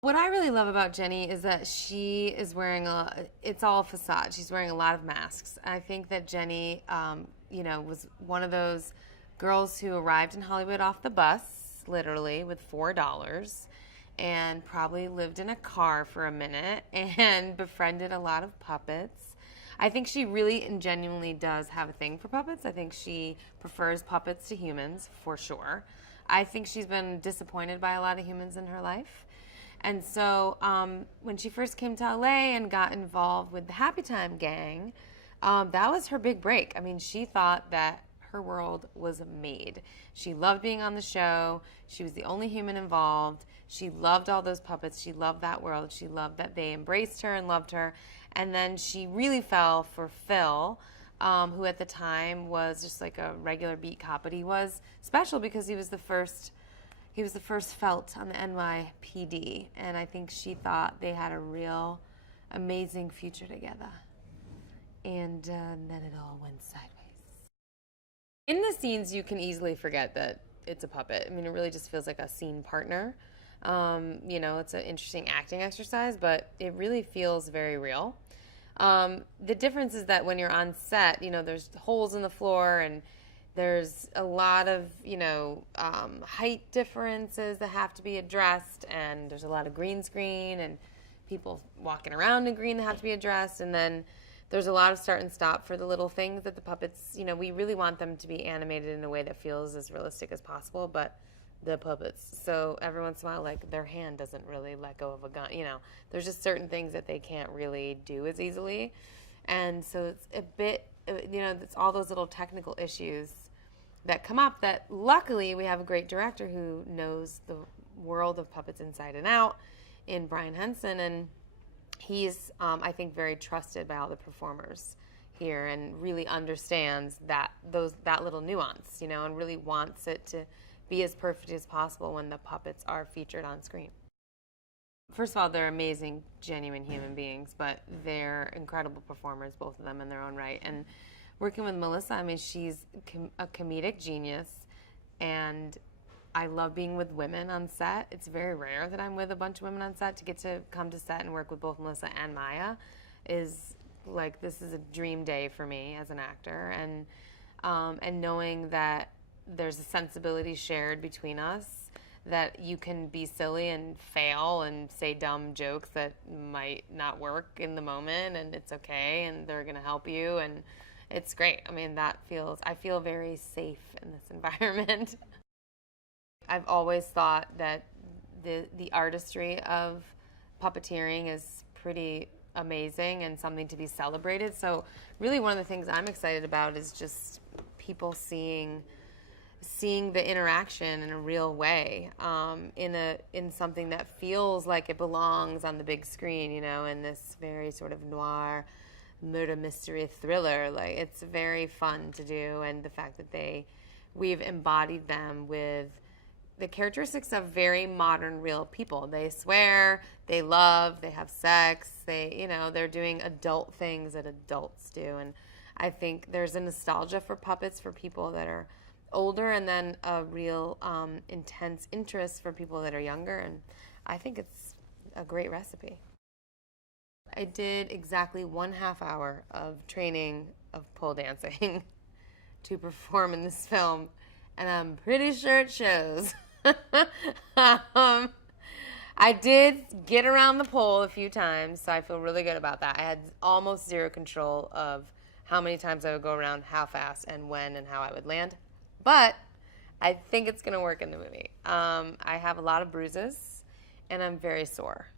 What I really love about Jenny is that she is wearing it's all facade. She's wearing a lot of masks. I think that Jenny, was one of those girls who arrived in Hollywood off the bus, literally, with $4 and probably lived in a car for a minute and befriended a lot of puppets. I think she really and genuinely does have a thing for puppets. I think she prefers puppets to humans, for sure. I think she's been disappointed by a lot of humans in her life. And so when she first came to LA and got involved with the Happytime gang, that was her big break. I mean, she thought that her world was made. She loved being on the show. She was the only human involved. She loved all those puppets. She loved that world. She loved that they embraced her and loved her. And then she really fell for Phil, who at the time was just like a regular beat cop, but he was special because he was the first felt on the NYPD, and I think she thought they had a real amazing future together. And then it all went sideways. In the scenes, you can easily forget that it's a puppet. I mean, it really just feels like a scene partner. It's an interesting acting exercise, but it really feels very real. The difference is that when you're on set, there's holes in the floor and there's a lot of, height differences that have to be addressed, and there's a lot of green screen and people walking around in green that have to be addressed, and then there's a lot of start and stop for the little things that the puppets, we really want them to be animated in a way that feels as realistic as possible, but the puppets, so every once in a while, like, their hand doesn't really let go of a gun, there's just certain things that they can't really do as easily, and so it's a bit, it's all those little technical issues that come up that luckily we have a great director who knows the world of puppets inside and out in Brian Henson, and he's I think very trusted by all the performers here and really understands that little nuance, and really wants it to be as perfect as possible when the puppets are featured on screen. First of all, they're amazing, genuine human beings, but they're incredible performers, both of them in their own right. And working with Melissa, I mean, she's a comedic genius, and I love being with women on set. It's very rare that I'm with a bunch of women on set. To get to come to set and work with both Melissa and Maya is like, this is a dream day for me as an actor, and knowing that there's a sensibility shared between us, that you can be silly and fail and say dumb jokes that might not work in the moment, and it's okay, and they're going to help you, and it's great. I mean, I feel very safe in this environment. I've always thought that the artistry of puppeteering is pretty amazing and something to be celebrated. So really one of the things I'm excited about is just people seeing the interaction in a real way, in something that feels like it belongs on the big screen, in this very sort of noir murder mystery thriller. Like, it's very fun to do, and the fact that we've embodied them with the characteristics of very modern real people. They swear, they love, they have sex, they're doing adult things that adults do, and I think there's a nostalgia for puppets for people that are older, and then a real intense interest for people that are younger, and I think it's a great recipe. I did exactly 1/2 hour of training of pole dancing to perform in this film, and I'm pretty sure it shows. I did get around the pole a few times, so I feel really good about that. I had almost zero control of how many times I would go around, how fast, and when, and how I would land. But I think it's going to work in the movie. I have a lot of bruises, and I'm very sore.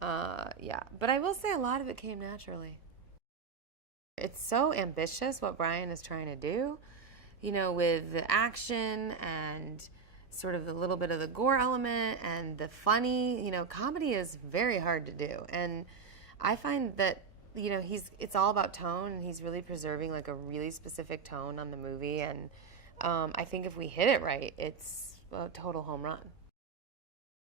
But I will say a lot of it came naturally. It's so ambitious what Brian is trying to do, with the action and sort of the little bit of the gore element and the funny. Comedy is very hard to do. And I find that, it's all about tone, and he's really preserving like a really specific tone on the movie. And I think if we hit it right, it's a total home run.